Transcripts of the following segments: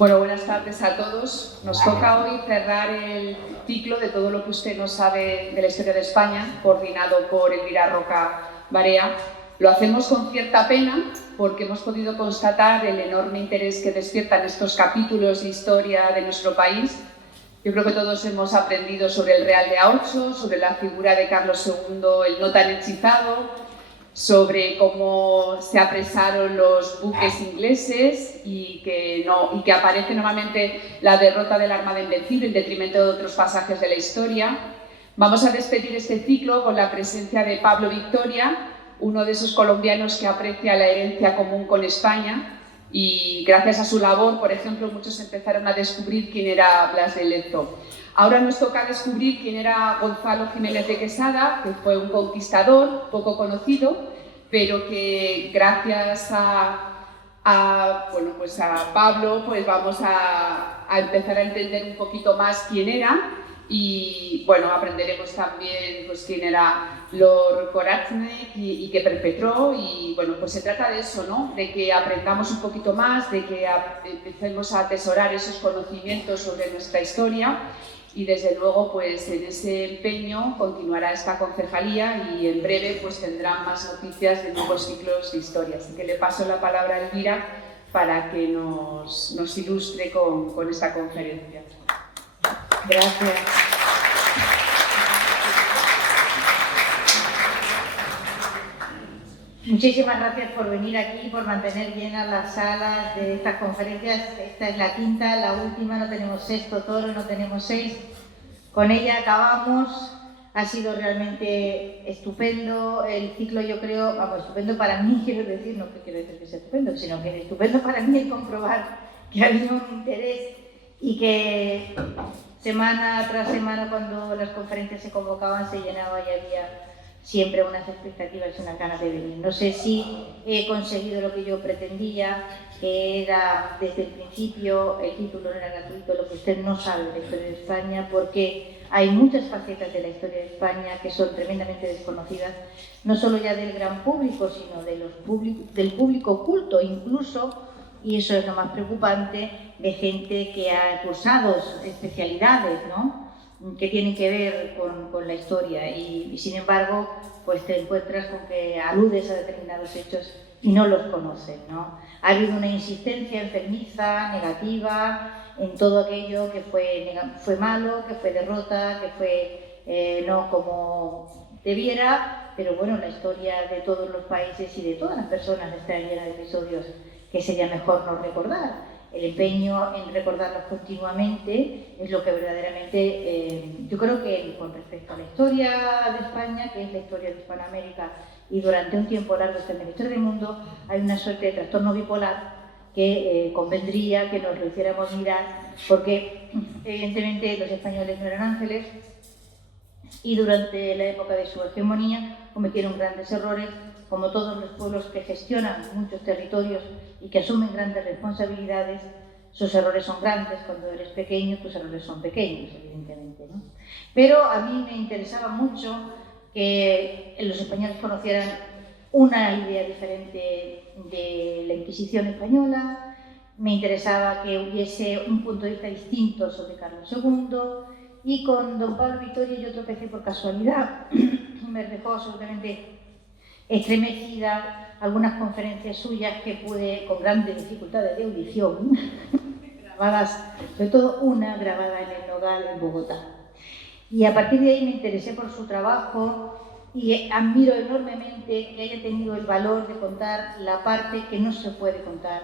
Bueno, buenas tardes a todos. Nos toca hoy cerrar el ciclo de todo lo que usted no sabe de la historia de España, coordinado por Elvira Roca Barea. Lo hacemos con cierta pena porque hemos podido constatar el enorme interés que despiertan estos capítulos de historia de nuestro país. Yo creo que todos hemos aprendido sobre el Real de A8, sobre la figura de Carlos II, el no tan hechizado, sobre cómo se apresaron los buques ingleses y que aparece nuevamente la derrota de la Armada Invencible en detrimento de otros pasajes de la historia. Vamos a despedir este ciclo con la presencia de Pablo Victoria, uno de esos colombianos que aprecia la herencia común con España, y gracias a su labor, por ejemplo, muchos empezaron a descubrir quién era Blas de Lezo. Ahora nos toca descubrir quién era Gonzalo Jiménez de Quesada, que fue un conquistador poco conocido, pero que gracias a Pablo pues vamos a empezar a entender un poquito más quién era. Y bueno, aprenderemos también pues, quién era Lord Koraczek y qué perpetró. Y bueno, pues se trata de eso, ¿no? De que aprendamos un poquito más, de que empecemos a atesorar esos conocimientos sobre nuestra historia. Y desde luego, pues en ese empeño continuará esta concejalía y en breve pues tendrán más noticias de nuevos ciclos de historia. Así que le paso la palabra a Elvira para que nos ilustre con esta conferencia. Gracias. Muchísimas gracias por venir aquí, por mantener llenas las salas de estas conferencias. Esta es la quinta, la última, no tenemos sexto toro, no tenemos 6. Con ella acabamos. Ha sido realmente estupendo el ciclo, yo creo, estupendo para mí, quiero decir, no que quiero decir que sea estupendo, sino que es estupendo para mí el comprobar que había un interés y que semana tras semana, cuando las conferencias se convocaban, se llenaba y había siempre unas expectativas y unas ganas de venir. No sé si he conseguido lo que yo pretendía, que era desde el principio, el título no era gratuito, lo que usted no sabe de la historia de España, porque hay muchas facetas de la historia de España que son tremendamente desconocidas, no solo ya del gran público, sino del público culto incluso, y eso es lo más preocupante, de gente que ha cursado especialidades, ¿no?, que tienen que ver con la historia y sin embargo pues te encuentras con que aludes a determinados hechos y no los conoces, ¿no? Ha habido una insistencia enfermiza, negativa, en todo aquello que fue malo, que fue derrota, que fue no como debiera, pero bueno, la historia de todos los países y de todas las personas está llena de episodios que sería mejor no recordar. El empeño en recordarlos continuamente es lo que verdaderamente, yo creo que con respecto a la historia de España, que es la historia de Hispanoamérica y durante un tiempo largo también la historia del mundo, hay una suerte de trastorno bipolar que convendría que nos lo hiciéramos mirar, porque evidentemente los españoles no eran ángeles y durante la época de su hegemonía cometieron grandes errores, como todos los pueblos que gestionan muchos territorios y que asumen grandes responsabilidades. Sus errores son grandes, cuando eres pequeño tus errores son pequeños, evidentemente, ¿no? Pero a mí me interesaba mucho que los españoles conocieran una idea diferente de la Inquisición española, me interesaba que hubiese un punto de vista distinto sobre Carlos II, y con don Pablo Victoria yo tropecé por casualidad, me dejó absolutamente estremecida algunas conferencias suyas que pude, con grandes dificultades de audición, grabadas, sobre todo una grabada en el Nogal, en Bogotá. Y a partir de ahí me interesé por su trabajo y admiro enormemente que haya tenido el valor de contar la parte que no se puede contar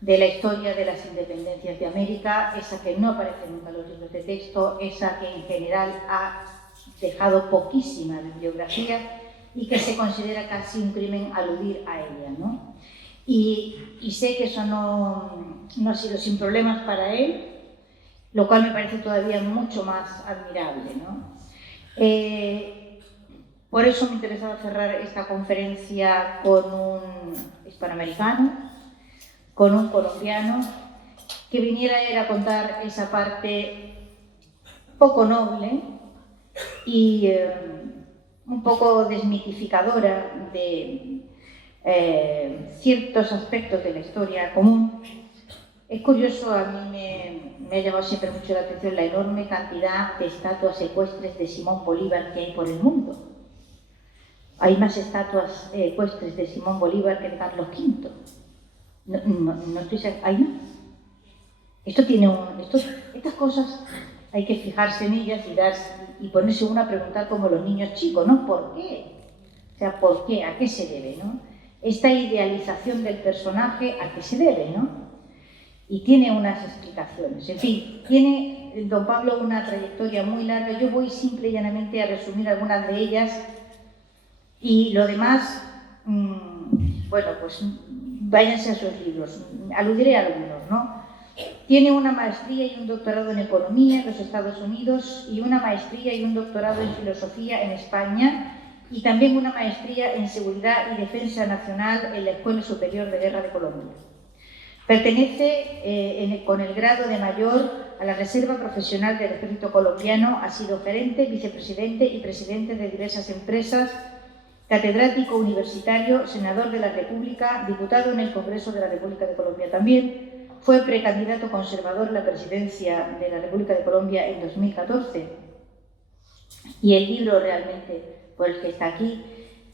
de la historia de las independencias de América, esa que no aparece nunca en los libros de texto, esa que en general ha dejado poquísima bibliografía y que se considera casi un crimen aludir a ella, ¿no? Y sé que eso no ha sido sin problemas para él, lo cual me parece todavía mucho más admirable, ¿no? Por eso me interesaba cerrar esta conferencia con un hispanoamericano, con un colombiano, que viniera él a contar esa parte poco noble y un poco desmitificadora de ciertos aspectos de la historia común, Es curioso, a mí me ha llamado siempre mucho la atención la enorme cantidad de estatuas ecuestres de Simón Bolívar que hay por el mundo. Hay más estatuas ecuestres de Simón Bolívar que de Carlos V. No estoy segura. ¿Hay más? Estas cosas hay que fijarse en ellas y ponerse uno a preguntar como los niños chicos, ¿no? ¿Por qué? O sea, ¿por qué? ¿A qué se debe, no? Esta idealización del personaje, ¿a qué se debe, no? Y tiene unas explicaciones. En fin, tiene don Pablo una trayectoria muy larga. Yo voy simple y llanamente a resumir algunas de ellas y lo demás, bueno, pues váyanse a sus libros. Aludiré a algunos, ¿no? Tiene una maestría y un doctorado en Economía en los Estados Unidos y una maestría y un doctorado en Filosofía en España y también una maestría en Seguridad y Defensa Nacional en la Escuela Superior de Guerra de Colombia. Pertenece con el grado de mayor a la Reserva Profesional del Ejército Colombiano, ha sido gerente, vicepresidente y presidente de diversas empresas, catedrático universitario, senador de la República, diputado en el Congreso de la República de Colombia también. Fue precandidato conservador a la presidencia de la República de Colombia en 2014 y el libro realmente por el que está aquí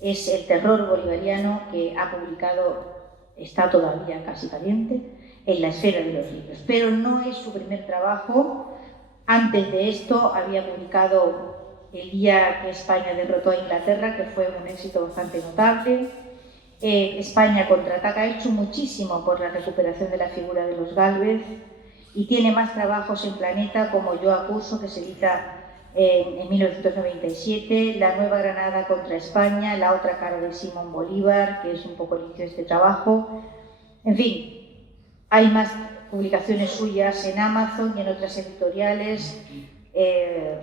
es El terror bolivariano, que ha publicado, está todavía casi caliente, en la esfera de los libros. Pero no es su primer trabajo. Antes de esto había publicado El día que España derrotó a Inglaterra, que fue un éxito bastante notable. España contraataca, ha hecho muchísimo por la recuperación de la figura de los Gálvez y tiene más trabajos en Planeta como Yo acuso, que se edita en 1997, La Nueva Granada contra España, La otra cara de Simón Bolívar, que es un poco el inicio de este trabajo. En fin, hay más publicaciones suyas en Amazon y en otras editoriales. ¿Qué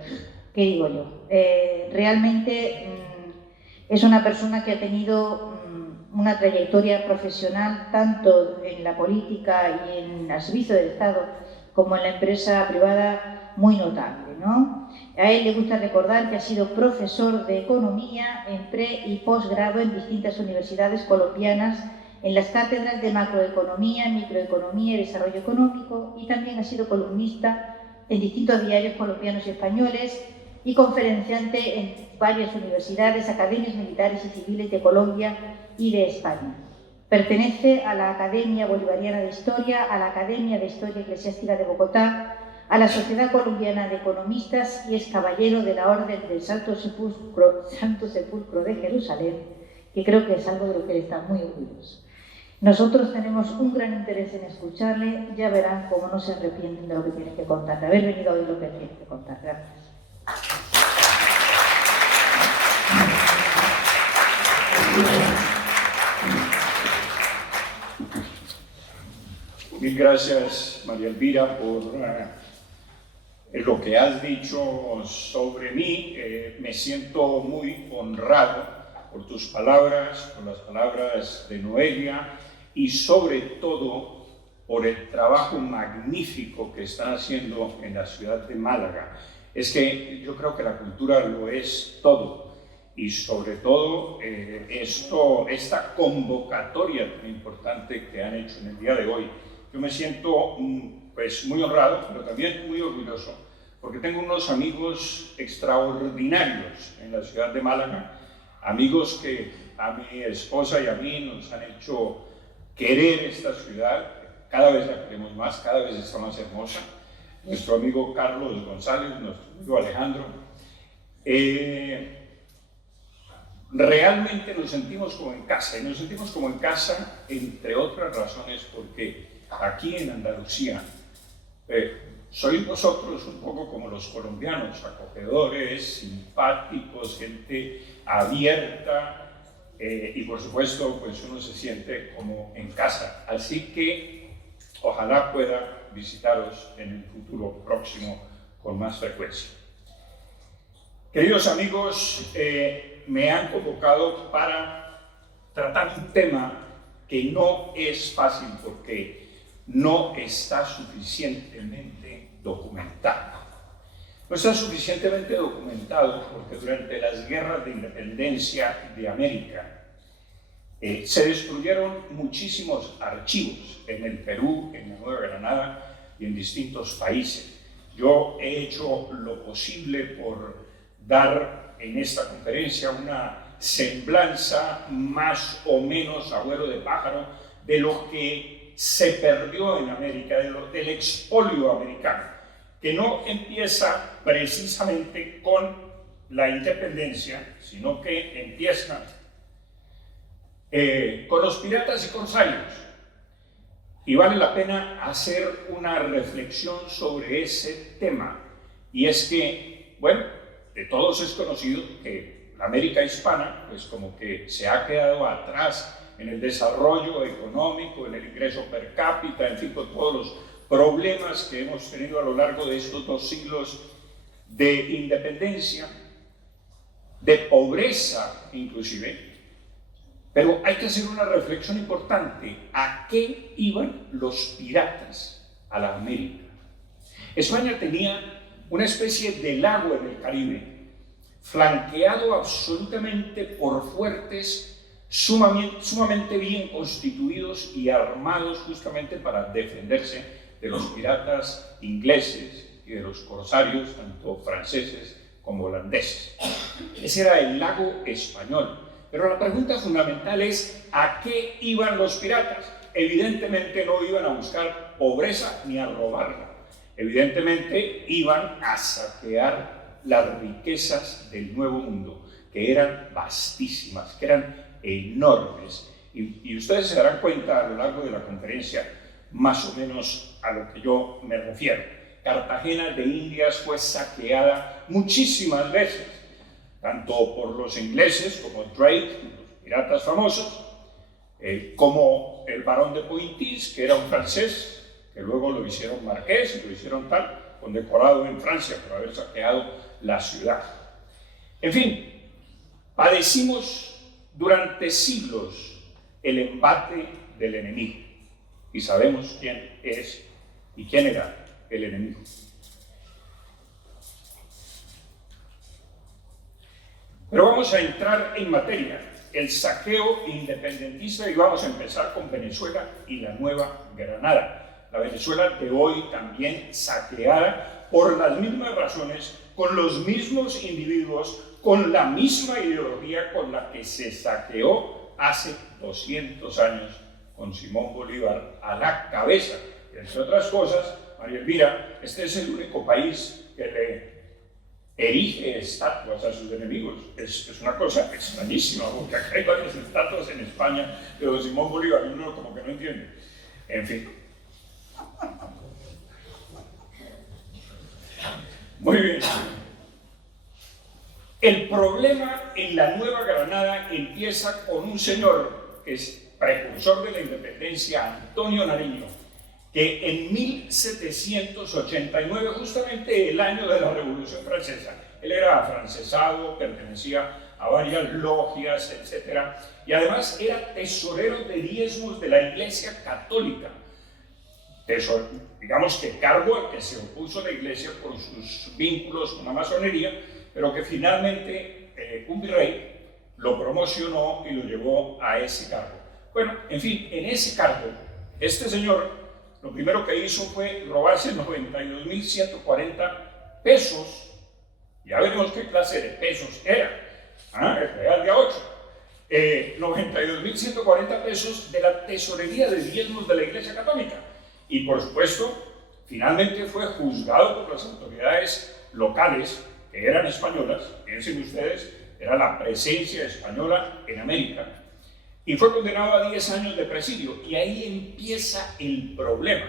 digo yo? Realmente es una persona que ha tenido una trayectoria profesional tanto en la política y al servicio del Estado como en la empresa privada muy notable, ¿no? A él le gusta recordar que ha sido profesor de economía en pre- y posgrado en distintas universidades colombianas en las cátedras de macroeconomía, microeconomía y desarrollo económico, y también ha sido columnista en distintos diarios colombianos y españoles y conferenciante en varias universidades, academias militares y civiles de Colombia y de España. Pertenece a la Academia Bolivariana de Historia, a la Academia de Historia Eclesiástica de Bogotá, a la Sociedad Colombiana de Economistas y es caballero de la Orden del Santo Sepulcro de Jerusalén, que creo que es algo de lo que él está muy orgulloso. Nosotros tenemos un gran interés en escucharle, ya verán cómo no se arrepienten de lo que tienen que contar, de haber venido a oír lo que tienen que contar. Gracias. Mil gracias, María Elvira, por lo que has dicho sobre mí. Me siento muy honrado por tus palabras, por las palabras de Noelia y sobre todo por el trabajo magnífico que están haciendo en la ciudad de Málaga. Es que yo creo que la cultura lo es todo. Y sobre todo esta convocatoria tan importante que han hecho en el día de hoy. Yo me siento pues, muy honrado, pero también muy orgulloso, porque tengo unos amigos extraordinarios en la ciudad de Málaga, amigos que a mi esposa y a mí nos han hecho querer esta ciudad, cada vez la queremos más, cada vez está más hermosa. Nuestro amigo Carlos González, nuestro amigo Alejandro. Realmente nos sentimos como en casa, y nos sentimos como en casa, entre otras razones, porque aquí en Andalucía sois vosotros un poco como los colombianos, acogedores, simpáticos, gente abierta, y por supuesto pues uno se siente como en casa. Así que ojalá pueda visitaros en el futuro próximo con más frecuencia. Queridos amigos, me han convocado para tratar un tema que no es fácil porque no está suficientemente documentado. No está suficientemente documentado porque durante las guerras de independencia de América, Se destruyeron muchísimos archivos en el Perú, en la Nueva Granada y en distintos países. Yo he hecho lo posible por dar en esta conferencia una semblanza más o menos a vuelo de pájaro de lo que se perdió en América, del expolio americano, que no empieza precisamente con la independencia, sino que empieza con los piratas y corsarios. Y vale la pena hacer una reflexión sobre ese tema. Y es que, bueno, de todos es conocido que la América hispana, pues como que se ha quedado atrás en el desarrollo económico, en el ingreso per cápita, en fin, con todos los problemas que hemos tenido a lo largo de estos 2 siglos de independencia, de pobreza inclusive. Pero hay que hacer una reflexión importante. ¿A qué iban los piratas a la América? España tenía una especie de lago en el Caribe, flanqueado absolutamente por fuertes sumamente bien constituidos y armados justamente para defenderse de los piratas ingleses y de los corsarios, tanto franceses como holandeses. Ese era el lago español. Pero la pregunta fundamental es, ¿a qué iban los piratas? Evidentemente no iban a buscar pobreza ni a robarla. Evidentemente iban a saquear las riquezas del Nuevo Mundo, que eran vastísimas, que eran enormes. Y ustedes se darán cuenta a lo largo de la conferencia, más o menos a lo que yo me refiero. Cartagena de Indias fue saqueada muchísimas veces, tanto por los ingleses como Drake, los piratas famosos, como el barón de Pointís, que era un francés, que luego lo hicieron marqués y lo hicieron tal, condecorado en Francia por haber saqueado la ciudad. En fin, padecimos durante siglos el embate del enemigo y sabemos quién es y quién era el enemigo. Pero vamos a entrar en materia, el saqueo independentista, y vamos a empezar con Venezuela y la Nueva Granada. La Venezuela de hoy también saqueada por las mismas razones, con los mismos individuos, con la misma ideología con la que se saqueó hace 200 años con Simón Bolívar a la cabeza. Y entre otras cosas, María Elvira, este es el único país que le erige estatuas a sus enemigos. Es una cosa extrañísima, porque acá hay varias estatuas en España de Simón Bolívar y uno como que no entiende. En fin. Muy bien. El problema en la Nueva Granada empieza con un señor que es precursor de la independencia, Antonio Nariño, que en 1789, justamente el año de la Revolución Francesa, él era afrancesado, pertenecía a varias logias, etc. Y además era tesorero de diezmos de la Iglesia Católica. Digamos que cargo al que se opuso la Iglesia por sus vínculos con la masonería, pero que finalmente un virrey lo promocionó y lo llevó a ese cargo. Bueno, en fin, en ese cargo, este señor lo primero que hizo fue robarse 92.140 pesos. Ya veremos qué clase de pesos era. El real de a 8. 92.140 pesos de la tesorería de diezmos de la Iglesia Católica. Y por supuesto, finalmente fue juzgado por las autoridades locales, que eran españolas. Piensen ustedes, era la presencia española en América. Y fue condenado a 10 años de presidio. Y ahí empieza el problema,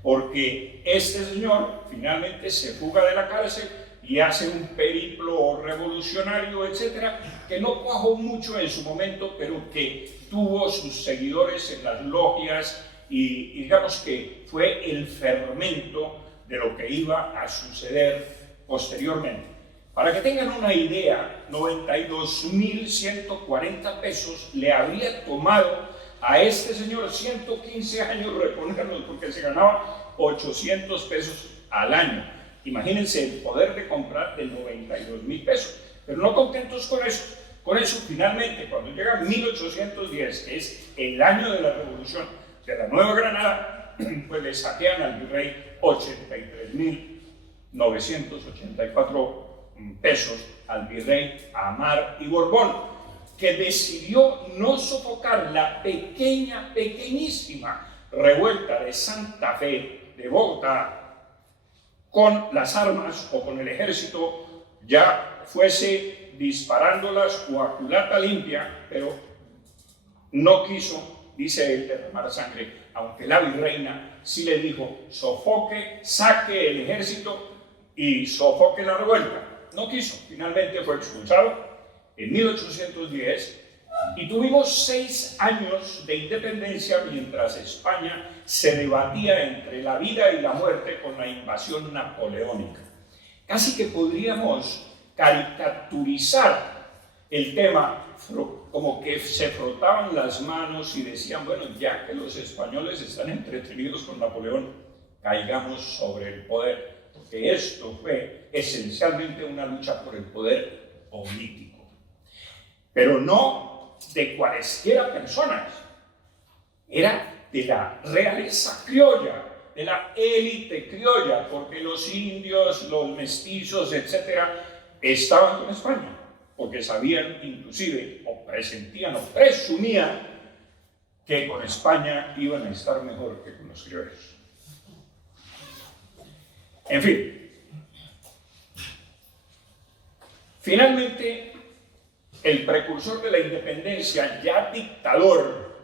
porque este señor finalmente se fuga de la cárcel y hace un periplo revolucionario, etcétera, que no cuajó mucho en su momento, pero que tuvo sus seguidores en las logias y digamos que fue el fermento de lo que iba a suceder posteriormente. Para que tengan una idea, 92.140 pesos le habría tomado a este señor 115 años reponerlos, porque se ganaba 800 pesos al año. Imagínense el poder de comprar de 92.000 pesos. Pero no contentos con eso, Con eso, finalmente, cuando llega 1810, que es el año de la revolución de la Nueva Granada, pues le saquean al virrey 83.984 pesos al virrey Amar y Borbón, que decidió no sofocar la pequeñísima revuelta de Santa Fe de Bogotá con las armas o con el ejército, ya fuese disparándolas o a culata limpia, pero no quiso, dice él, derramar sangre, aunque la virreina sí le dijo: sofoque, saque el ejército y sofoque la revuelta. No quiso, finalmente fue expulsado en 1810 y tuvimos 6 años de independencia mientras España se debatía entre la vida y la muerte con la invasión napoleónica. Casi que podríamos caricaturizar el tema como que se frotaban las manos y decían: bueno, ya que los españoles están entretenidos con Napoleón, caigamos sobre el poder, porque esto fue esencialmente una lucha por el poder político, pero no de cualesquiera personas, era de la realeza criolla, de la élite criolla, porque los indios, los mestizos, etcétera, estaban con España, porque sabían inclusive, o presentían o presumían que con España iban a estar mejor que con los criollos. En fin, finalmente, el precursor de la independencia, ya dictador,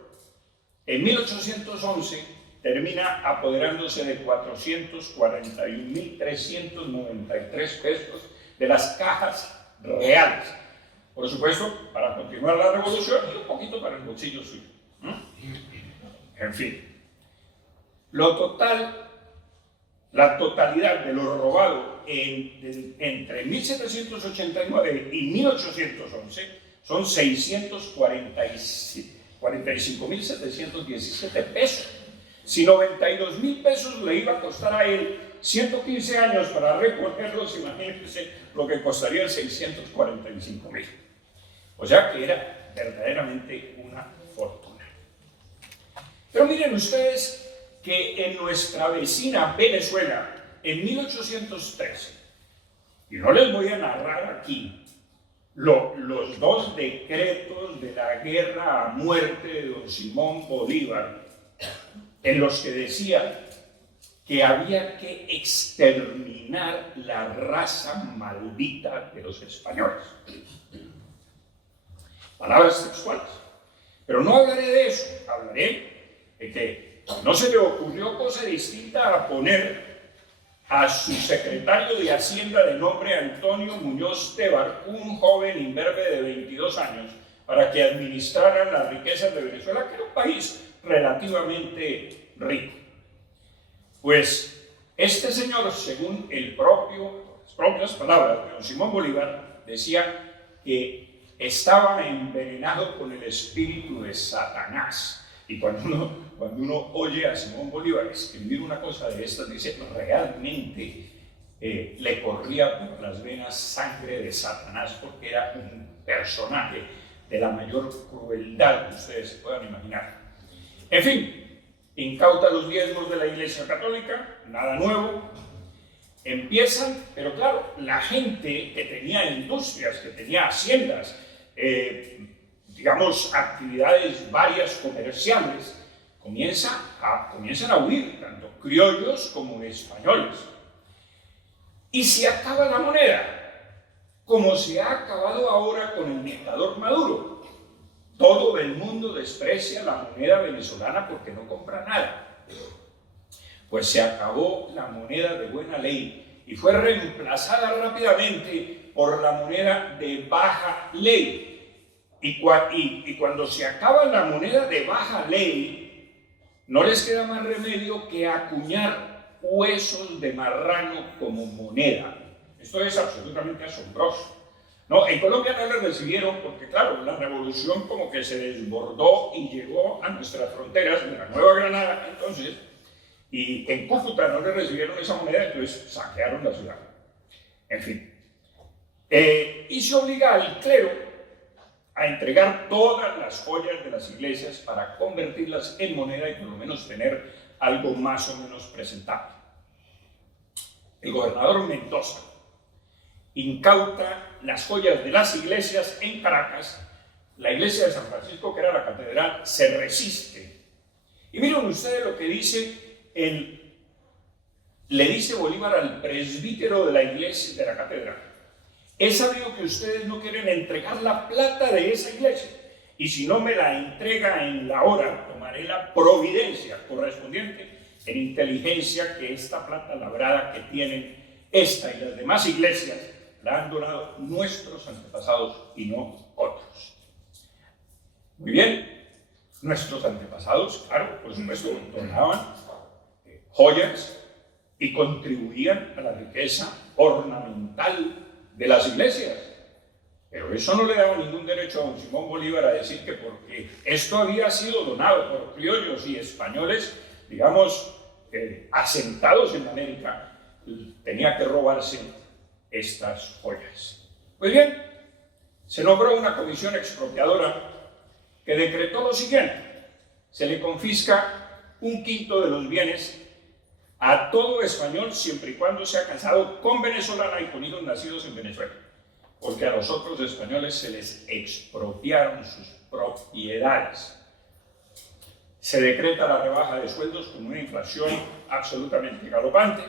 en 1811 termina apoderándose de 441.393 pesos de las cajas reales. Por supuesto, para continuar la revolución y un poquito para el bolsillo suyo. En fin, la totalidad de lo robado entre 1789 y 1811 son 645.717 pesos. Si 92.000 pesos le iba a costar a él 115 años para recogerlos, imagínense lo que costarían 645.000. O sea que era verdaderamente una fortuna. Pero miren ustedes que en nuestra vecina Venezuela, en 1813, y no les voy a narrar aquí los 2 decretos de la guerra a muerte de don Simón Bolívar, en los que decía que había que exterminar la raza maldita de los españoles. Palabras textuales. Pero no hablaré de eso, hablaré de que no se le ocurrió cosa distinta a poner a su secretario de Hacienda de nombre Antonio Muñoz Tebar, un joven imberbe de 22 años, para que administrara las riquezas de Venezuela, que era un país relativamente rico. Pues este señor, según las propias palabras de don Simón Bolívar, decía que estaba envenenado con el espíritu de Satanás. Y cuando uno oye a Simón Bolívar escribir una cosa de estas, dice, realmente le corría por las venas sangre de Satanás, porque era un personaje de la mayor crueldad que ustedes se puedan imaginar. En fin, incauta los diezmos de la Iglesia Católica, nada nuevo. Empiezan, pero claro, la gente que tenía industrias, que tenía haciendas, digamos, actividades varias comerciales, comienzan a huir, tanto criollos como españoles. Y se acaba la moneda, como se ha acabado ahora con el dictador Maduro. Todo el mundo desprecia la moneda venezolana porque no compra nada. Pues se acabó la moneda de buena ley y fue reemplazada rápidamente por la moneda de baja ley. Y cuando se acaba la moneda de baja ley, no les queda más remedio que acuñar huesos de marrano como moneda. Esto es absolutamente asombroso. No, en Colombia no le recibieron porque, claro, la revolución como que se desbordó y llegó a nuestras fronteras de la Nueva Granada, entonces, y en Cúcuta no le recibieron esa moneda, entonces saquearon la ciudad. En fin. Y se obliga al clero a entregar todas las joyas de las iglesias para convertirlas en moneda y por lo menos tener algo más o menos presentable. El gobernador Mendoza incauta las joyas de las iglesias en Caracas. La iglesia de San Francisco, que era la catedral, se resiste. Y miren ustedes lo que le dice Bolívar al presbítero de la iglesia, de la catedral. He sabido que ustedes no quieren entregar la plata de esa iglesia, y si no me la entrega en la hora, tomaré la providencia correspondiente en inteligencia que esta plata labrada que tienen esta y las demás iglesias la han donado nuestros antepasados y no otros. Muy bien, nuestros antepasados, claro, por supuesto, donaban joyas y contribuían a la riqueza ornamental de las iglesias. Pero eso no le daba ningún derecho a don Simón Bolívar a decir que porque esto había sido donado por criollos y españoles, digamos, asentados en América, tenía que robarse estas joyas. Pues bien, se nombró una comisión expropiadora que decretó lo siguiente: se le confisca 1/5 de los bienes a todo español siempre y cuando sea casado con venezolana y con hijos nacidos en Venezuela, porque a los otros españoles se les expropiaron sus propiedades. Se decreta la rebaja de sueldos con una inflación absolutamente galopante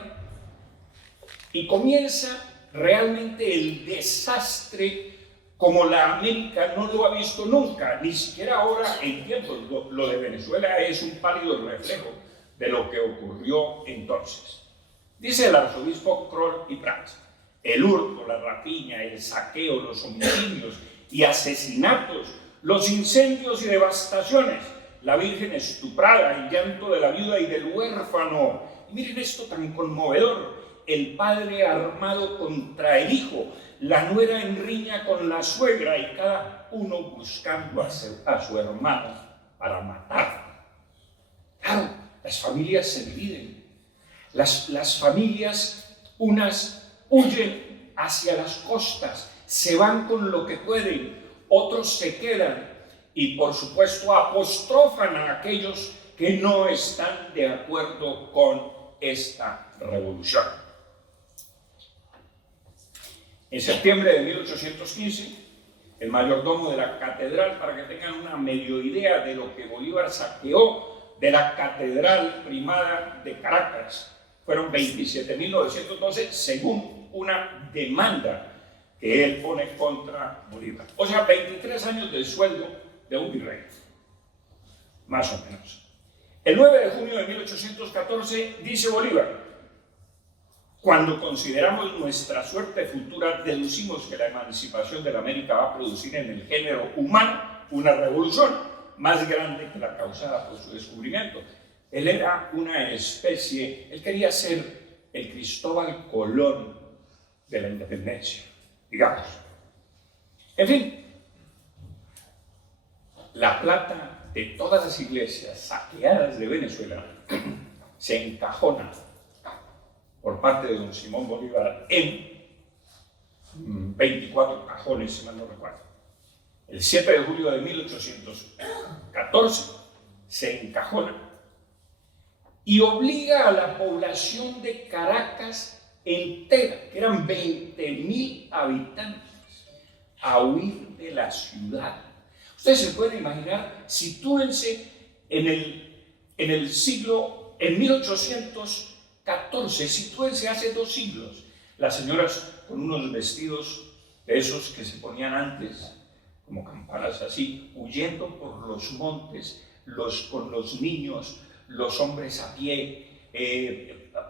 y comienza realmente el desastre como la América no lo ha visto nunca, ni siquiera ahora en tiempos. Lo de Venezuela es un pálido reflejo de lo que ocurrió entonces. Dice el arzobispo Kroll y Prat: el hurto, la rapiña, el saqueo, los homicidios y asesinatos, los incendios y devastaciones, la virgen estuprada, el llanto de la viuda y del huérfano. Y miren esto tan conmovedor: el padre armado contra el hijo, la nuera en riña con la suegra y cada uno buscando a su hermano para matarlo. Claro, las familias se dividen. Las familias, unas huyen hacia las costas, se van con lo que pueden, otros se quedan y por supuesto apostrofan a aquellos que no están de acuerdo con esta revolución. En septiembre de 1815, el mayordomo de la catedral, para que tengan una medio idea de lo que Bolívar saqueó de la catedral primada de Caracas, fueron 27.912 según una demanda que él pone contra Bolívar. O sea, 23 años del sueldo de un virrey, más o menos. El 9 de junio de 1814 dice Bolívar: cuando consideramos nuestra suerte futura, deducimos que la emancipación de la América va a producir en el género humano una revolución más grande que la causada por su descubrimiento. Él era una especie, él quería ser el Cristóbal Colón de la independencia, digamos. En fin, la plata de todas las iglesias saqueadas de Venezuela se encajona por parte de don Simón Bolívar en 24 cajones, si mal no recuerdo. El 7 de julio de 1814 se encajona y obliga a la población de Caracas entera, que eran 20.000 habitantes, a huir de la ciudad. Ustedes se pueden imaginar, sitúense en 1814, sitúense hace 2 siglos, las señoras con unos vestidos de esos que se ponían antes, como campanas así, huyendo por los montes, con los niños, los hombres a pie,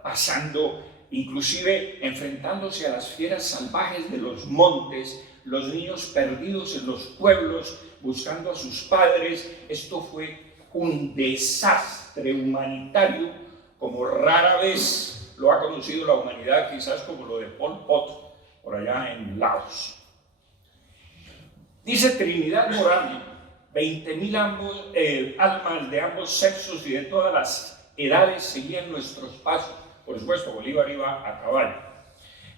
pasando, inclusive enfrentándose a las fieras salvajes de los montes, los niños perdidos en los pueblos, buscando a sus padres. Esto fue un desastre humanitario como rara vez lo ha conocido la humanidad, quizás como lo de Pol Pot, por allá en Laos. Dice Trinidad Morán: 20.000 almas de ambos sexos y de todas las edades seguían nuestros pasos. Por supuesto, Bolívar iba a caballo.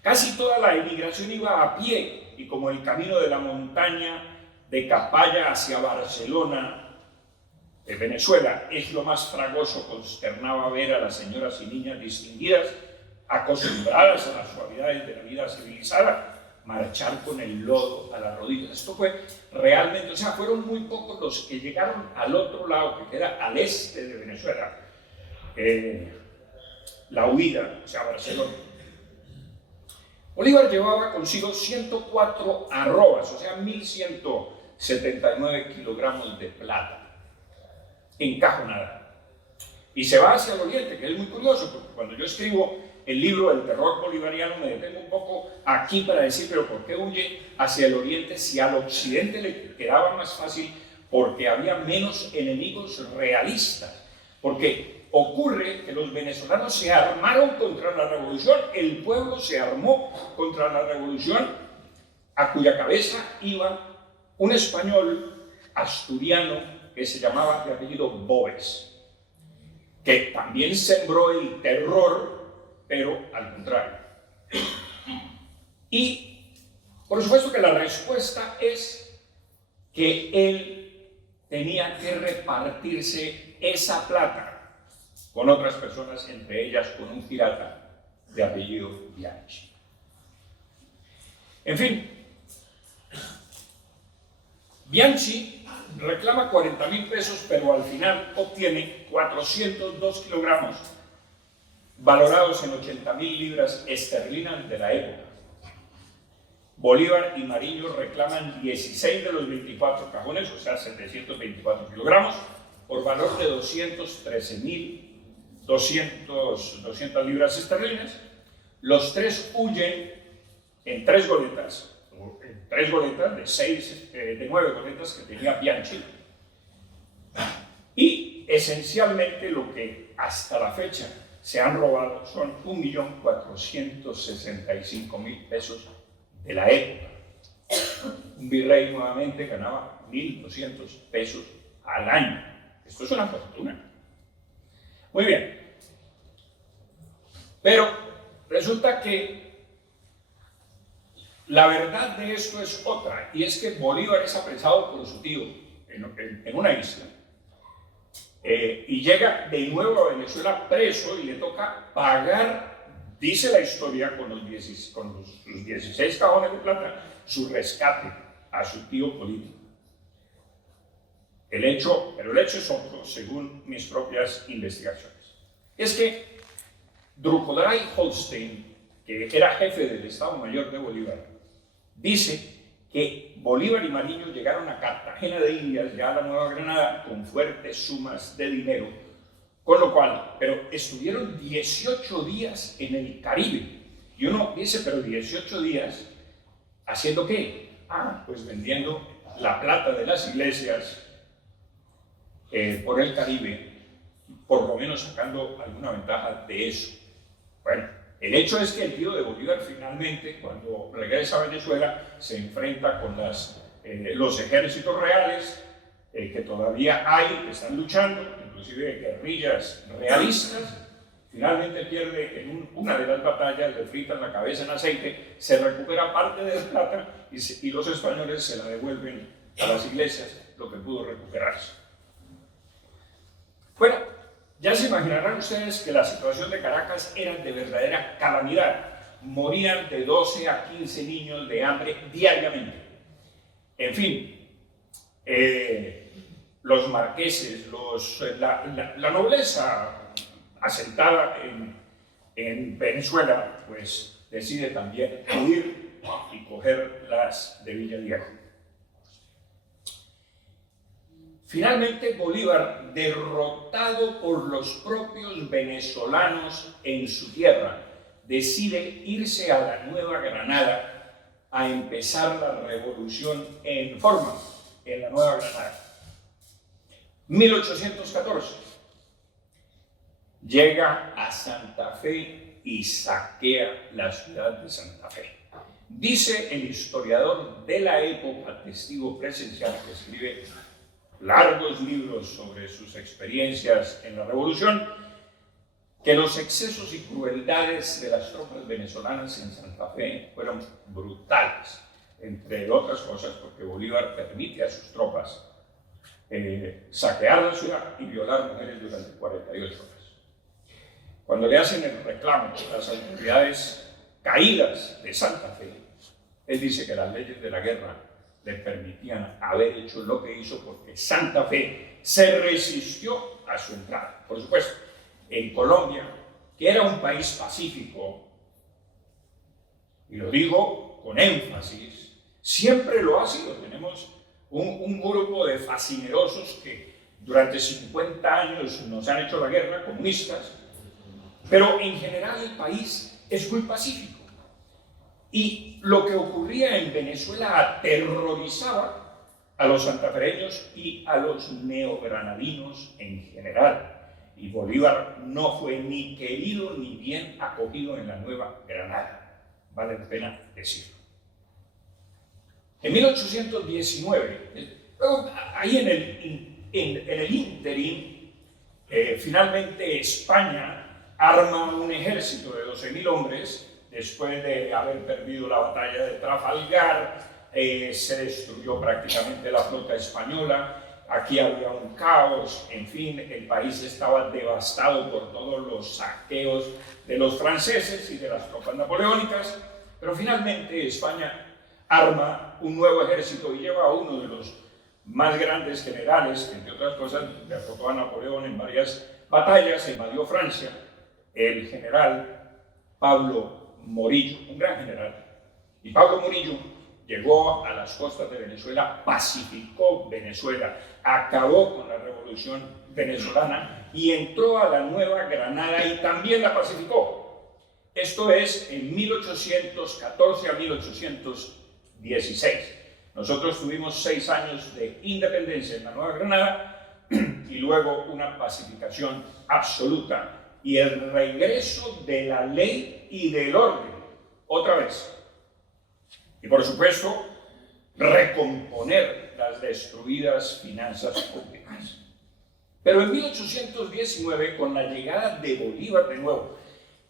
Casi toda la emigración iba a pie, y como el camino de la montaña de Capaya hacia Barcelona, de Venezuela, es lo más fragoso. Consternaba ver a las señoras y niñas distinguidas, acostumbradas a las suavidades de la vida civilizada, marchar con el lodo a las rodillas. Esto fue realmente, o sea, fueron muy pocos los que llegaron al otro lado, que queda al este de Venezuela, la huida, o sea, Barcelona. Bolívar llevaba consigo 104 arrobas, o sea, 1179 kilogramos de plata, encajonada. Y se va hacia el oriente, que es muy curioso, porque cuando yo escribo el libro del terror bolivariano me detengo un poco aquí para decir, pero ¿por qué huye hacia el oriente si al occidente le quedaba más fácil? Porque había menos enemigos realistas. Porque ocurre que los venezolanos se armaron contra la revolución, el pueblo se armó contra la revolución, a cuya cabeza iba un español asturiano que se llamaba de apellido Boves, que también sembró el terror, pero al contrario. Y por supuesto que la respuesta es que él tenía que repartirse esa plata con otras personas, entre ellas con un pirata de apellido Bianchi. En fin, Bianchi reclama 40.000 pesos, pero al final obtiene 402 kilogramos, valorados en 80.000 libras esterlinas de la época. Bolívar y Mariño reclaman 16 de los 24 cajones, o sea, 724 kilogramos, por valor de 200 libras esterlinas. Los tres huyen en tres goletas de 9 goletas que tenía Bianchi. Y esencialmente lo que hasta la fecha se han robado son 1.465.000 pesos de la época. Un virrey nuevamente ganaba 1.200 pesos al año. Esto es una fortuna. Muy bien. Pero resulta que la verdad de esto es otra, y es que Bolívar es apresado por su tío en una isla. Y llega de nuevo a Venezuela preso y le toca pagar, dice la historia, con sus 16 cajones de plata, su rescate a su tío político. Pero el hecho es otro, según mis propias investigaciones. Es que Drucodray Holstein, que era jefe del Estado Mayor de Bolívar, dice que Bolívar y Mariño llegaron a Cartagena de Indias, ya a la Nueva Granada, con fuertes sumas de dinero, con lo cual, pero estuvieron 18 días en el Caribe. Y uno dice, pero 18 días, ¿haciendo qué? Pues vendiendo la plata de las iglesias por el Caribe, por lo menos sacando alguna ventaja de eso. Bueno, el hecho es que el tío de Bolívar finalmente, cuando regresa a Venezuela, se enfrenta con los ejércitos reales que todavía hay, que están luchando, inclusive guerrillas realistas. Finalmente pierde en una de las batallas, le fritan la cabeza en aceite, se recupera parte de la plata y los españoles se la devuelven a las iglesias, lo que pudo recuperarse. Bueno, ya se imaginarán ustedes que la situación de Caracas era de verdadera calamidad. Morían de 12 a 15 niños de hambre diariamente. En fin, los marqueses, la nobleza asentada en Venezuela, pues decide también huir y coger las de Villadiego. Finalmente, Bolívar, derrotado por los propios venezolanos en su tierra, decide irse a la Nueva Granada a empezar la revolución en forma en la Nueva Granada. 1814. Llega a Santa Fe y saquea la ciudad de Santa Fe. Dice el historiador de la época, testigo presencial, que escribe largos libros sobre sus experiencias en la revolución, que los excesos y crueldades de las tropas venezolanas en Santa Fe fueron brutales. entre otras cosas porque Bolívar permite a sus tropas saquear la ciudad y violar mujeres durante 48 horas. Cuando le hacen el reclamo a las autoridades caídas de Santa Fe, él dice que las leyes de la guerra le permitían haber hecho lo que hizo porque Santa Fe se resistió a su entrada. Por supuesto, en Colombia, que era un país pacífico, y lo digo con énfasis, siempre lo ha sido. Tenemos un grupo de fascinerosos que durante 50 años nos han hecho la guerra, comunistas, pero en general el país es muy pacífico. Y lo que ocurría en Venezuela aterrorizaba a los santafereños y a los neogranadinos en general. Y Bolívar no fue ni querido ni bien acogido en la Nueva Granada, vale la pena decirlo. En 1819, ahí en el ínterin, finalmente España arma un ejército de 12.000 hombres después de haber perdido la batalla de Trafalgar. Se destruyó prácticamente la flota española. Aquí había un caos, en fin, el país estaba devastado por todos los saqueos de los franceses y de las tropas napoleónicas, pero finalmente España arma un nuevo ejército y lleva a uno de los más grandes generales, que entre otras cosas derrotó a Napoleón en varias batallas, invadió Francia, el general Pablo Morillo, un gran general. Y Pablo Morillo llegó a las costas de Venezuela, pacificó Venezuela, acabó con la revolución venezolana y entró a la Nueva Granada y también la pacificó. Esto es en 1814 a 1816. Nosotros tuvimos 6 años de independencia en la Nueva Granada y luego una pacificación absoluta y el regreso de la ley y del orden, otra vez. Y por supuesto, recomponer las destruidas finanzas públicas. Pero en 1819, con la llegada de Bolívar de nuevo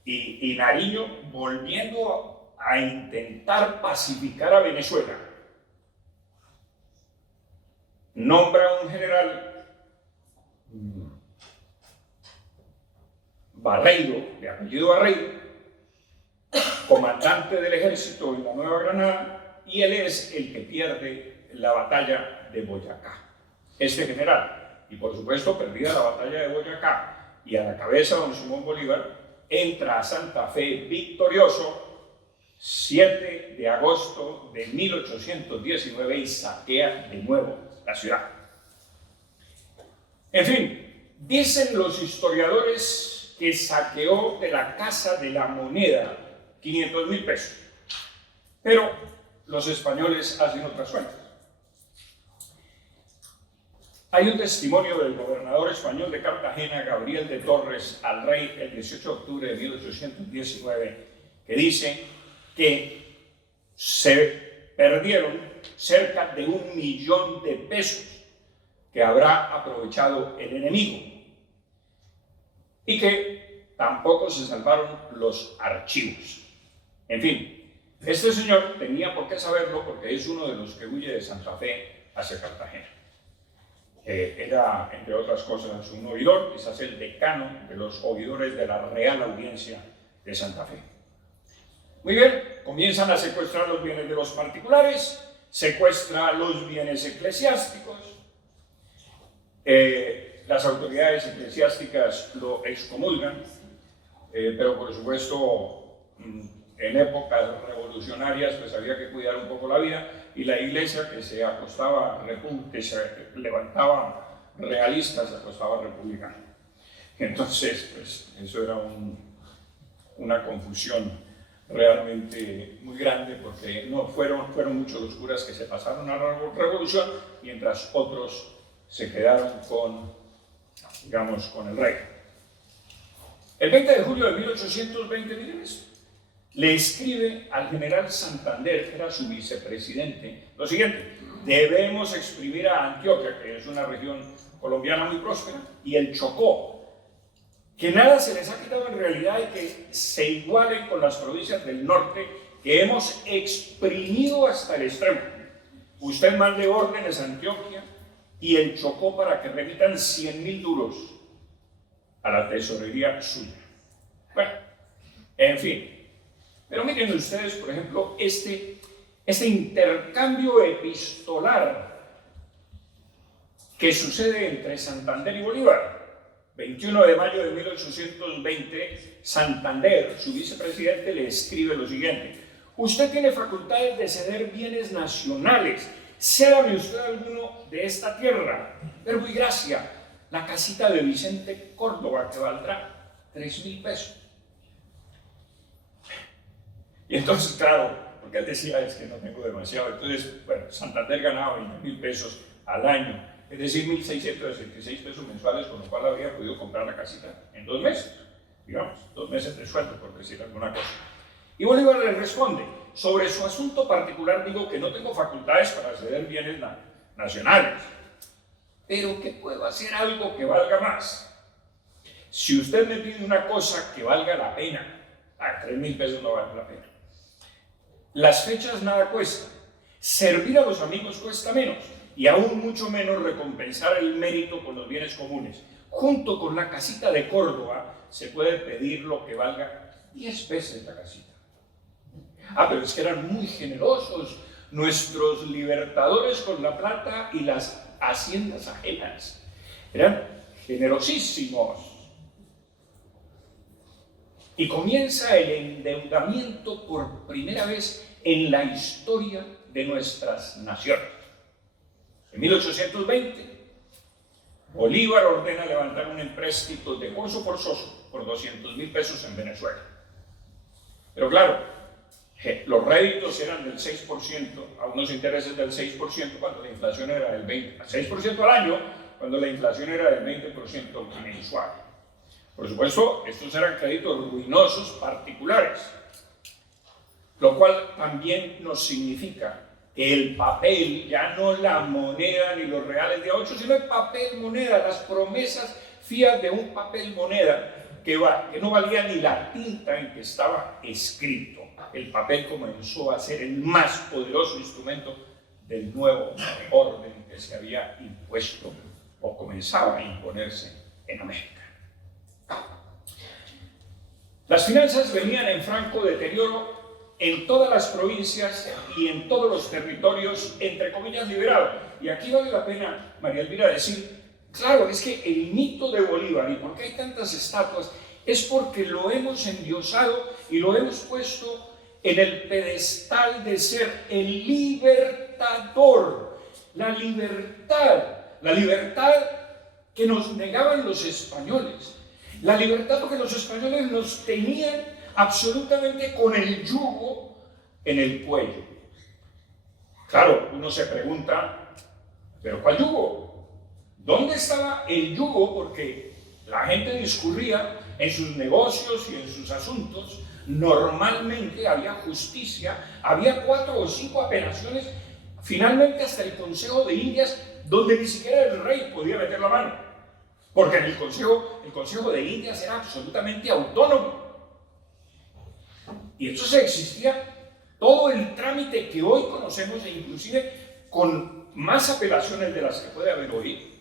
y Nariño volviendo a intentar pacificar a Venezuela, nombra un general Barreiro, de apellido Barreiro, comandante del ejército en la Nueva Granada, y él es el que pierde la batalla de Boyacá. Este general, y por supuesto perdida la batalla de Boyacá, y a la cabeza don Simón Bolívar, entra a Santa Fe victorioso 7 de agosto de 1819 y saquea de nuevo la ciudad. En fin, dicen los historiadores que saqueó de la Casa de la Moneda 500.000 pesos, pero los españoles hacen otras cuentas. Hay un testimonio del gobernador español de Cartagena, Gabriel de Torres, al rey el 18 de octubre de 1819, que dice que se perdieron cerca de 1 millón de pesos que habrá aprovechado el enemigo y que tampoco se salvaron los archivos. En fin, este señor tenía por qué saberlo porque es uno de los que huye de Santa Fe hacia Cartagena. Era, entre otras cosas, un oidor, quizás el decano de los oidores de la Real Audiencia de Santa Fe. Muy bien, comienzan a secuestrar los bienes de los particulares, secuestra los bienes eclesiásticos, las autoridades eclesiásticas lo excomulgan, pero por supuesto en épocas revolucionarias pues había que cuidar un poco la vida y la iglesia que se acostaba, que se levantaba realista, se acostaba republicana. Entonces pues eso era una confusión realmente muy grande porque no fueron muchos los curas que se pasaron a la revolución mientras otros se quedaron con, digamos, con el rey. El 20 de julio de 1820, le escribe al general Santander, que era su vicepresidente, lo siguiente: debemos exprimir a Antioquia, que es una región colombiana muy próspera, y el Chocó, que nada se les ha quitado en realidad y que se igualen con las provincias del norte, que hemos exprimido hasta el extremo. Usted mande órdenes a Antioquia y el Chocó para que remitan 100.000 duros a la tesorería suya. Bueno, en fin. Pero miren ustedes, por ejemplo, este intercambio epistolar que sucede entre Santander y Bolívar. 21 de mayo de 1820, Santander, su vicepresidente, le escribe lo siguiente: usted tiene facultades de ceder bienes nacionales, cédame usted alguno de esta tierra, verbo y gracia, la casita de Vicente Córdoba, que valdrá 3.000 pesos. Y entonces, claro, porque él decía, es que no tengo demasiado, entonces, bueno, Santander ganaba 20.000 pesos al año, es decir, 1.666 pesos mensuales, con lo cual habría podido comprar la casita en 2 meses, digamos, 2 meses de sueldo, por decir alguna cosa. Y Bolívar le responde: sobre su asunto particular digo que no tengo facultades para ceder bienes nacionales, pero que puedo hacer algo que valga más. Si usted me pide una cosa que valga la pena, 3.000 pesos no vale la pena. Las fechas nada cuestan, servir a los amigos cuesta menos, y aún mucho menos recompensar el mérito con los bienes comunes. Junto con la casita de Córdoba se puede pedir lo que valga 10 veces la casita. Pero es que eran muy generosos nuestros libertadores con la plata y las haciendas ajenas. Eran generosísimos. Y comienza el endeudamiento por primera vez en la historia de nuestras naciones. En 1820, Bolívar ordena levantar un empréstito de curso forzoso por 200.000 pesos en Venezuela. Pero claro, los réditos eran del 6%, a unos intereses del 6% cuando la inflación era del 20%, 6% al año cuando la inflación era del 20% mensual. Por supuesto, estos eran créditos ruinosos particulares, lo cual también nos significa que el papel, ya no la moneda ni los reales de 8, sino el papel moneda, las promesas fiat de un papel moneda que no valía ni la tinta en que estaba escrito. El papel comenzó a ser el más poderoso instrumento del nuevo orden que se había impuesto o comenzaba a imponerse en América. Las finanzas venían en franco deterioro en todas las provincias y en todos los territorios, entre comillas, liberados. Y aquí vale la pena, María Elvira, decir, claro, es que el mito de Bolívar, y por qué hay tantas estatuas, es porque lo hemos endiosado y lo hemos puesto en el pedestal de ser el libertador, la libertad que nos negaban los españoles, la libertad que los españoles nos tenían absolutamente con el yugo en el cuello. Claro, uno se pregunta, ¿pero cuál yugo? ¿Dónde estaba el yugo? Porque la gente discurría en sus negocios y en sus asuntos. Normalmente había justicia, había 4 o 5 apelaciones, finalmente hasta el Consejo de Indias, donde ni siquiera el rey podía meter la mano, porque el Consejo de Indias era absolutamente autónomo. Y entonces existía todo el trámite que hoy conocemos, e inclusive con más apelaciones de las que puede haber hoy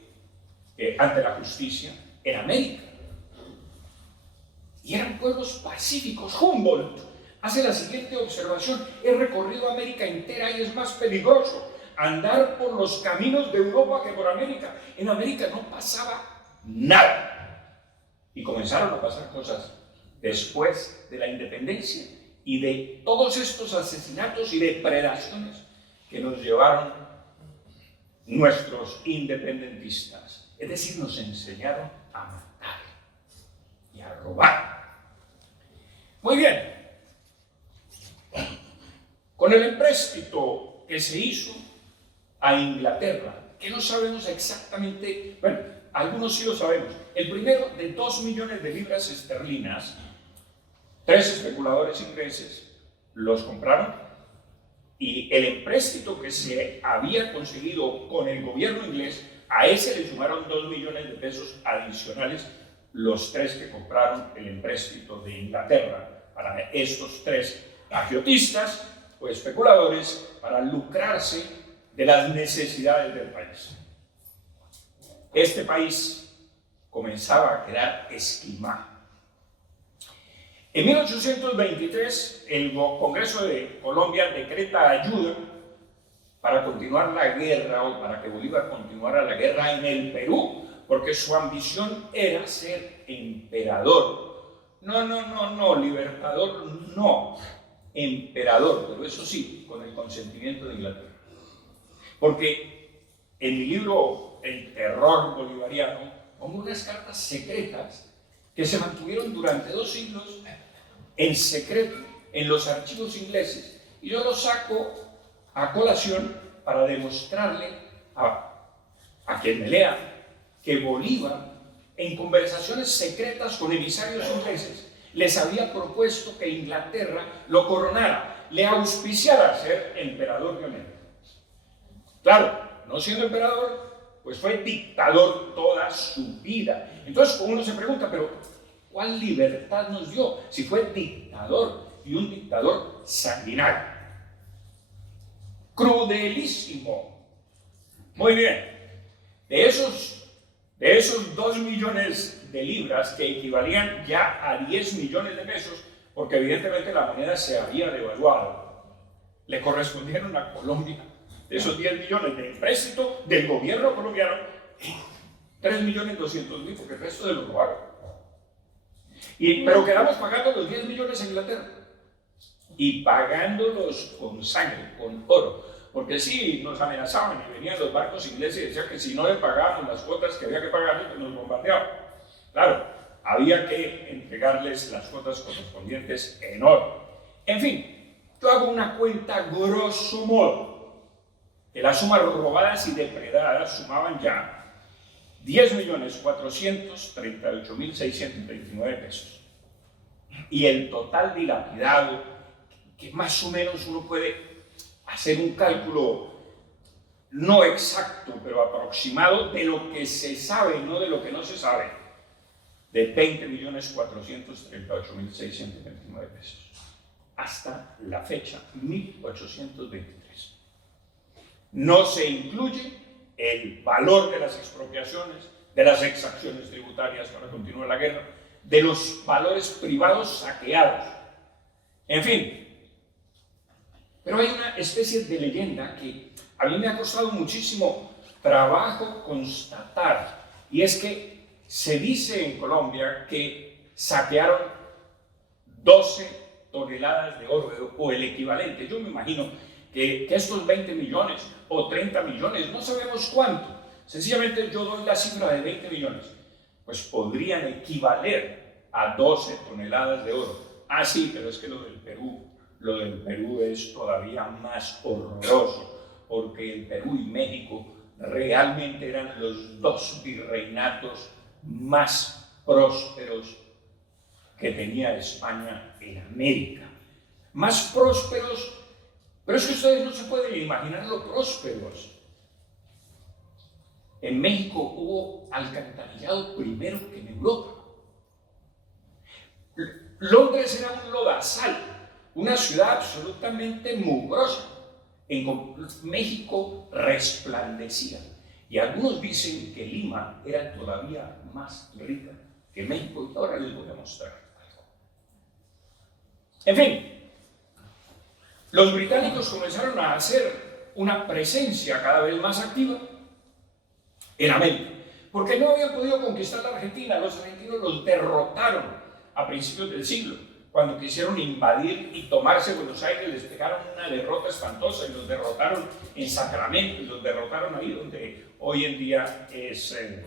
ante la justicia en América. Y eran pueblos pacíficos. Humboldt hace la siguiente observación: he recorrido América entera y es más peligroso andar por los caminos de Europa que por América. En América no pasaba nada. Y comenzaron a pasar cosas después de la independencia y de todos estos asesinatos y depredaciones que nos llevaron nuestros independentistas. Es decir, nos enseñaron a matar y a robar. Muy bien. Con el empréstito que se hizo a Inglaterra, que no sabemos exactamente, bueno, algunos sí lo sabemos, el primero de 2 millones de libras esterlinas, 3 especuladores ingleses los compraron, y el empréstito que se había conseguido con el gobierno inglés, a ese le sumaron 2 millones de pesos adicionales los 3 que compraron el empréstito de Inglaterra. Para estos 3 agiotistas o especuladores para lucrarse de las necesidades del país. Este país comenzaba a quedar esquilmado. En 1823, el Congreso de Colombia decreta ayuda para continuar la guerra, o para que Bolívar continuara la guerra en el Perú, porque su ambición era ser emperador. No, libertador, no, emperador, pero eso sí, con el consentimiento de Inglaterra. Porque en mi libro El terror bolivariano pongo unas cartas secretas que se mantuvieron durante 2 siglos en secreto en los archivos ingleses, y yo los saco a colación para demostrarle a quien me lea que Bolívar, en conversaciones secretas con emisarios ingleses, les había propuesto que Inglaterra lo coronara, le auspiciara a ser emperador de América. Claro, no siendo emperador, pues fue dictador toda su vida. Entonces uno se pregunta, pero ¿cuál libertad nos dio si fue dictador, y un dictador sanguinario? Crudelísimo. Muy bien. De esos 2 millones de libras, que equivalían ya a 10 millones de pesos, porque evidentemente la moneda se había devaluado, le correspondieron a Colombia, de esos 10 millones de empréstito del gobierno colombiano, 3.200.000, porque el resto de lo robaron. Pero quedamos pagando los 10 millones en Inglaterra, y pagándolos con sangre, con oro, porque sí, nos amenazaban y venían los barcos ingleses y decían que si no le pagábamos las cuotas que había que pagarles, pues nos bombardeaban. Claro, había que entregarles las cuotas correspondientes en oro. En fin, yo hago una cuenta grosso modo, que las sumas robadas y depredadas sumaban ya 10.438.629 pesos. Y el total dilapidado, que más o menos uno puede hacer un cálculo no exacto, pero aproximado de lo que se sabe, no de lo que no se sabe, de 20.438.629 pesos. Hasta la fecha, 1823. No se incluye el valor de las expropiaciones, de las exacciones tributarias para continuar la guerra, de los valores privados saqueados. En fin, pero hay una especie de leyenda que a mí me ha costado muchísimo trabajo constatar, y es que se dice en Colombia que saquearon 12 toneladas de oro, o el equivalente. Yo me imagino que estos 20 millones o 30 millones, no sabemos cuánto, sencillamente yo doy la cifra de 20 millones, pues podrían equivaler a 12 toneladas de oro. Ah, sí, pero es que lo del Perú es todavía más horroroso, porque el Perú y México realmente eran los 2 virreinatos más prósperos que tenía España en América. Más prósperos, pero es que ustedes no se pueden imaginar lo prósperos. En México hubo alcantarillado primero que en Europa. Londres era un lodazal, una ciudad absolutamente mugrosa. En México resplandecía. Y algunos dicen que Lima era todavía más rica que México, y ahora les voy a mostrar algo. En fin, los británicos comenzaron a hacer una presencia cada vez más activa en América, porque no habían podido conquistar la Argentina. Los argentinos los derrotaron a principios del siglo. Cuando quisieron invadir y tomarse Buenos Aires, les pegaron una derrota espantosa y los derrotaron en Sacramento, y los derrotaron ahí donde hoy en día es el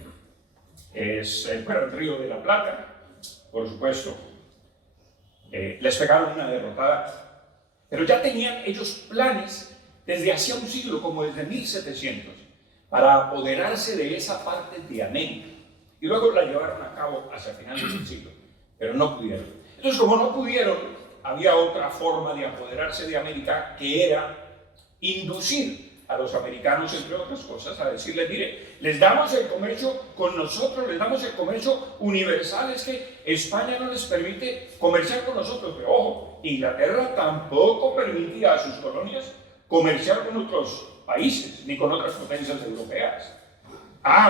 Río de la Plata, por supuesto. Les pegaron una derrotada, pero ya tenían ellos planes desde hacía un siglo, como desde 1700, para apoderarse de esa parte de América, y luego la llevaron a cabo hacia finales del siglo, pero no pudieron. Entonces, como no pudieron, había otra forma de apoderarse de América, que era inducir a los americanos, entre otras cosas, a decirles, mire, les damos el comercio con nosotros, les damos el comercio universal, es que España no les permite comerciar con nosotros, pero ojo, Inglaterra tampoco permitía a sus colonias comerciar con otros países, ni con otras potencias europeas.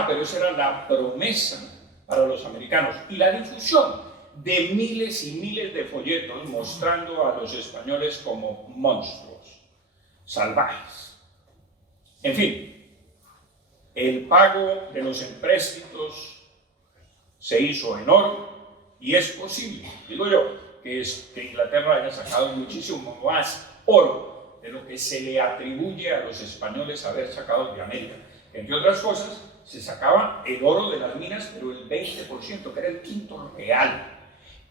Pero esa era la promesa para los americanos, y la difusión de miles y miles de folletos mostrando a los españoles como monstruos, salvajes. En fin, el pago de los empréstitos se hizo en oro, y es posible, digo yo, que Inglaterra haya sacado muchísimo más oro de lo que se le atribuye a los españoles haber sacado de América. Entre otras cosas, se sacaba el oro de las minas, pero el 20%, que era el quinto real.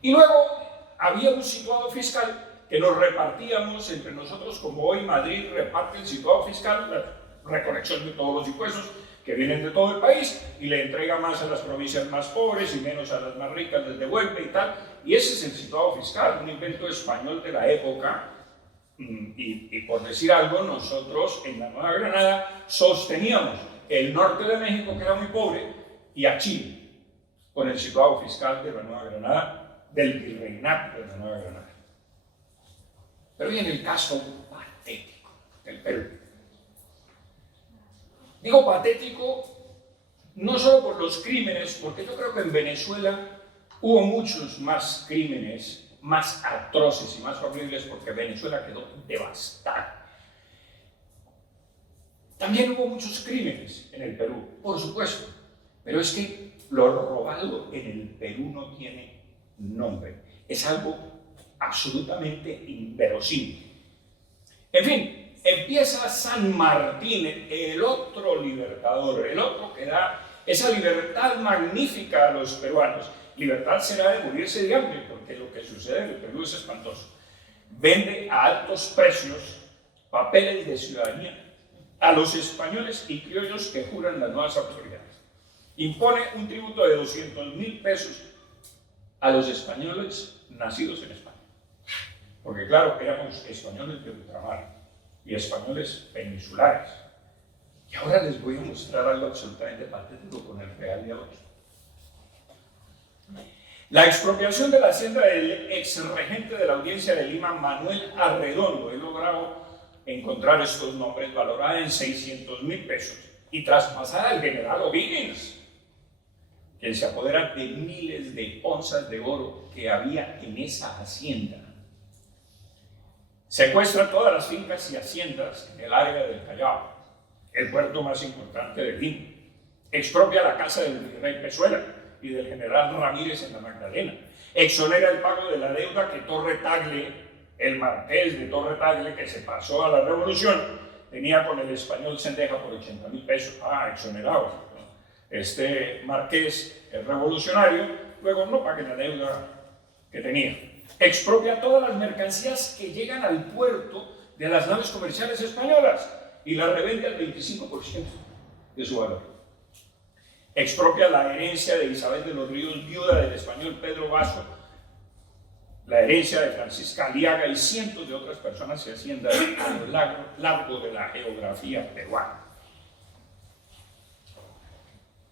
Y luego había un situado fiscal que nos repartíamos entre nosotros, como hoy Madrid reparte el situado fiscal, la recolección de todos los impuestos que vienen de todo el país, y le entrega más a las provincias más pobres y menos a las más ricas, les devuelve y tal. Y ese es el situado fiscal, un invento español de la época. Y por decir algo, nosotros en la Nueva Granada sosteníamos el norte de México, que era muy pobre, y a Chile, con el situado fiscal de la Nueva Granada, del virreinato de la Nueva Granada. Pero viene el caso patético del Perú. Digo patético no solo por los crímenes, porque yo creo que en Venezuela hubo muchos más crímenes, más atroces y más horribles, porque Venezuela quedó devastada. También hubo muchos crímenes en el Perú, por supuesto, pero es que lo robado en el Perú no tiene nombre. Es algo absolutamente inverosímil. En fin, empieza San Martín, el otro libertador, el otro que da esa libertad magnífica a los peruanos. Libertad será de morirse de hambre, porque lo que sucede en el Perú es espantoso. Vende a altos precios papeles de ciudadanía a los españoles y criollos que juran las nuevas autoridades. Impone un tributo de 200.000 pesos a los españoles nacidos en España. Porque claro, éramos españoles de ultramar y españoles peninsulares. Y ahora les voy a mostrar algo absolutamente patético con el Real de hoy. La expropiación de la hacienda del ex regente de la Audiencia de Lima, Manuel Arredondo, he logrado encontrar estos nombres, valorada en 600.000 pesos y traspasada al general O'Higgins, quien se apodera de miles de onzas de oro que había en esa hacienda. Secuestra todas las fincas y haciendas en el área del Callao, el puerto más importante de Lima. Expropia la casa del virrey Pezuela y del general Ramírez en la Magdalena. Exonera el pago de la deuda que Torre Tagle, el marqués de Torre Tagle, que se pasó a la revolución, tenía con el español Cendeja por 80.000 pesos. Exonerado. Este marqués, el revolucionario, luego no pague la deuda que tenía. Expropia todas las mercancías que llegan al puerto de las naves comerciales españolas y las revende al 25% de su valor. Expropia la herencia de Isabel de los Ríos, viuda del español Pedro Vaso, la herencia de Francisca Aliaga y cientos de otras personas y haciendas a lo largo de la geografía peruana.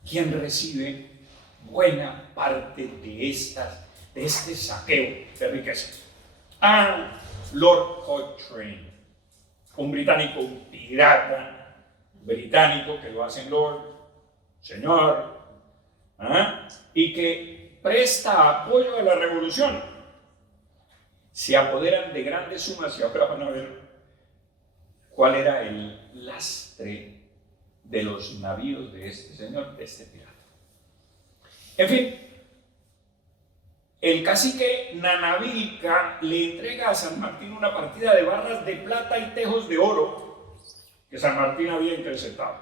¿Quién recibe buena parte de este saqueo de riquezas? Lord Cochrane, un británico, un pirata británico que lo hacen Lord, señor, y que presta apoyo a la revolución. Se apoderan de grandes sumas y ahora van a ver cuál era el lastre de los navíos de este señor, de este pirata. En fin, el cacique Nanavilca le entrega a San Martín una partida de barras de plata y tejos de oro que San Martín había interceptado.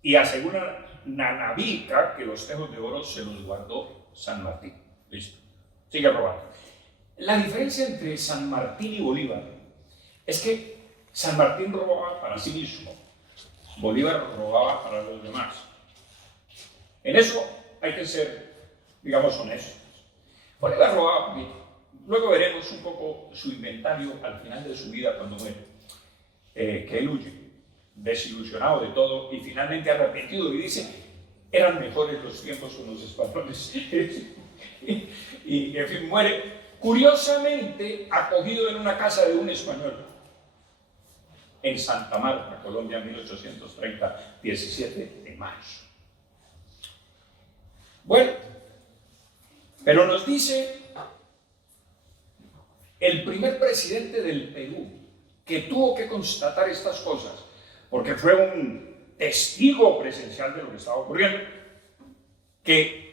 Y asegura Nanavilca que los tejos de oro se los guardó San Martín. Listo. Sigue probando. La diferencia entre San Martín y Bolívar es que San Martín robaba para sí mismo, Bolívar robaba para los demás. En eso hay que ser, digamos, honestos. Bolívar robaba poquito. Luego veremos un poco su inventario al final de su vida cuando muere, que él huye. desilusionado de todo y finalmente arrepentido y dice, eran mejores los tiempos con los españoles. y en fin, muere curiosamente acogido en una casa de un español en Santa Marta, Colombia, 1830, 17 de mayo. Bueno, pero nos dice el primer presidente del Perú que tuvo que constatar estas cosas, porque fue un testigo presencial de lo que estaba ocurriendo, que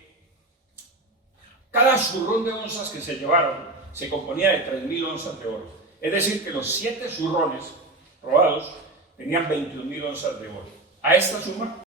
cada zurrón de onzas que se llevaron se componía de 3.000 onzas de oro. Es decir, que los 7 zurrones robados tenían 21.000 onzas de oro. A esta suma